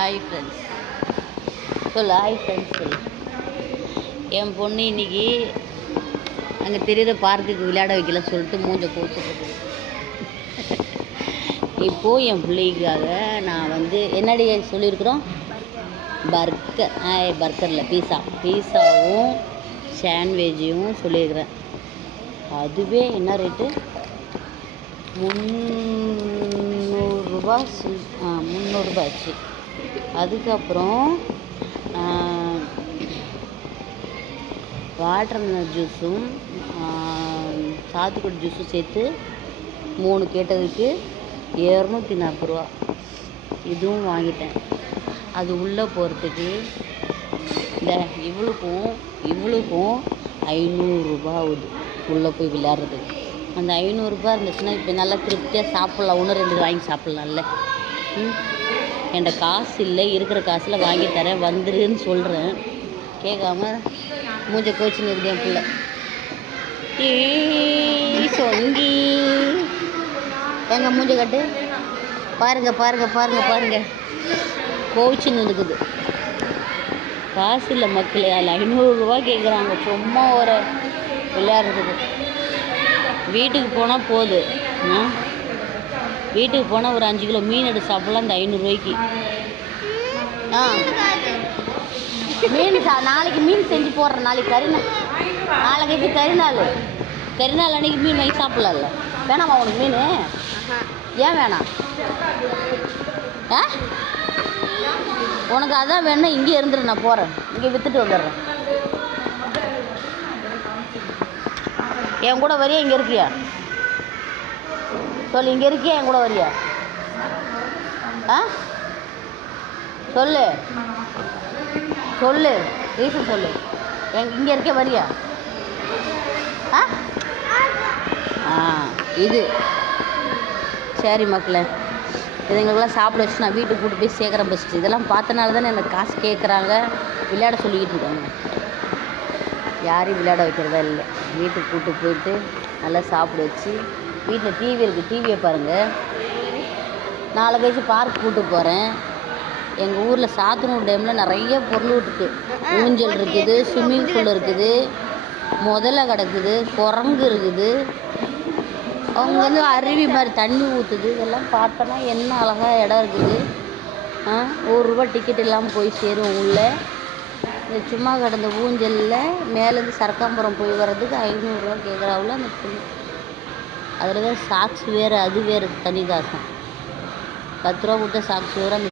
Hi friends hi friends என் பொண்ணு இன்றைக்கி அங்கே தெரியுற பார்க்குக்கு விளையாட வைக்கல சொல்லிட்டு மூஞ்ச போச்சுட்டு இப்போது என் பிள்ளைக்காக நான் என்னடி சொல்லியிருக்கிறோம் பர்கரில் பீஸாவும் சாண்ட்விட்சையும் சொல்லியிருக்கிறேன். அதுவே என்ன ரேட்டு 300 ஆச்சு. அதுக்கப்புறம் வாட்டர்மெலன் ஜூஸும் சாத்துக்குடி ஜூஸும் சேர்த்து 3 கேட்டதுக்கு 240 ரூபா. இதுவும் வாங்கிட்டேன். அது உள்ளே போகிறதுக்கு இந்த இவளுக்கும் 500 ரூபா ஆகுது உள்ளே போய் விளையாடுறதுக்கு. அந்த 500 ரூபா இருந்துச்சுன்னா இப்போ நல்லா திருப்தியாக சாப்பிட்லாம். 1-2 வாங்கி சாப்பிட்லாம்ல. என்கிட்ட காசு இல்லை, இருக்கிற காசில் வாங்கி தரேன் வந்துருன்னு சொல்கிறேன். கேட்காம மூஞ்ச கோச்சின்னு இருக்குது என் பிள்ளை. சொங்கி எங்கள் மூஞ்ச கட்டு பாருங்க கோச்சின்னு இருக்குது. காசு இல்லை மக்களே. அதில் 500 ரூபா கேட்குறாங்க சும்மா ஒரு விளையாடுறதுக்கு. வீட்டுக்கு போனால் போகுது. வீட்டுக்கு போனால் ஒரு 5 கிலோ மீன் எடுத்து சாப்பிட்லாம் இந்த 500 ரூபாய்க்கு. மீன் நாளைக்கு மீன் செஞ்சு போடுறேன். நாளைக்கு கரிநாள் அன்றைக்கி மீன் வாங்கி சாப்பிட்லாம்ல. வேணாமா உனக்கு மீன்? ஏன் வேணாம்? உனக்கு அதான் வேணும். இங்கே இருந்துரு, நான் போகிறேன். இங்கே விற்றுட்டு வந்துடுறேன். என் கூட வரியா? இங்கே இருக்கியா? சொல்லு, இங்கே இருக்கியா? என் கூட வரியா? சொல்லு ரீசன் சொல்லு. இங்கே இருக்க வரியா? இது சரி மக்களே, இதுங்களுக்கெல்லாம் சாப்பிட வச்சு நான் வீட்டுக்கு கூட்டு போய் சேர்க்குறேன். பெஸ்ட்டு. இதெல்லாம் பார்த்தனால தானே எனக்கு காசு கேட்குறாங்க, விளையாட சொல்லிக்கிட்டு இருக்காங்க. யாரையும் விளையாட வைக்கிறதா இல்லை. வீட்டுக்கு கூட்டு போயிட்டு நல்லா சாப்பிட வச்சு, வீட்டில் டிவி இருக்குது, டிவியை பாருங்கள். நாளை கழிச்சு பார்க் கூட்டு போகிறேன். எங்கள் ஊரில் சாத்தனூர் டேமில் நிறைய பொருள் இருக்குது. ஊஞ்சல் இருக்குது, ஸ்விம்மிங் பூல் இருக்குது, முதல்ல கிடக்குது, குரங்கு இருக்குது. அவங்க அருவி மாதிரி தண்ணி ஊற்றுது. இதெல்லாம் பார்த்தோன்னா என்ன அழகாக இடம் இருக்குது. 1 ரூபா டிக்கெட் இல்லாமல் போய் சேரும் உள்ளே. இந்த சும்மா கிடந்த ஊஞ்சலில் மேலேருந்து சரக்காம்புரம் போய் வர்றதுக்கு 500 ரூபா கேட்குறாவில் அந்த பொண்ணு. அதில் தான் சாக்ஸ் வேறு, அது வேறு தனி காசம். 10 ரூபா கொடுத்த சாக்ஸ் வேறு.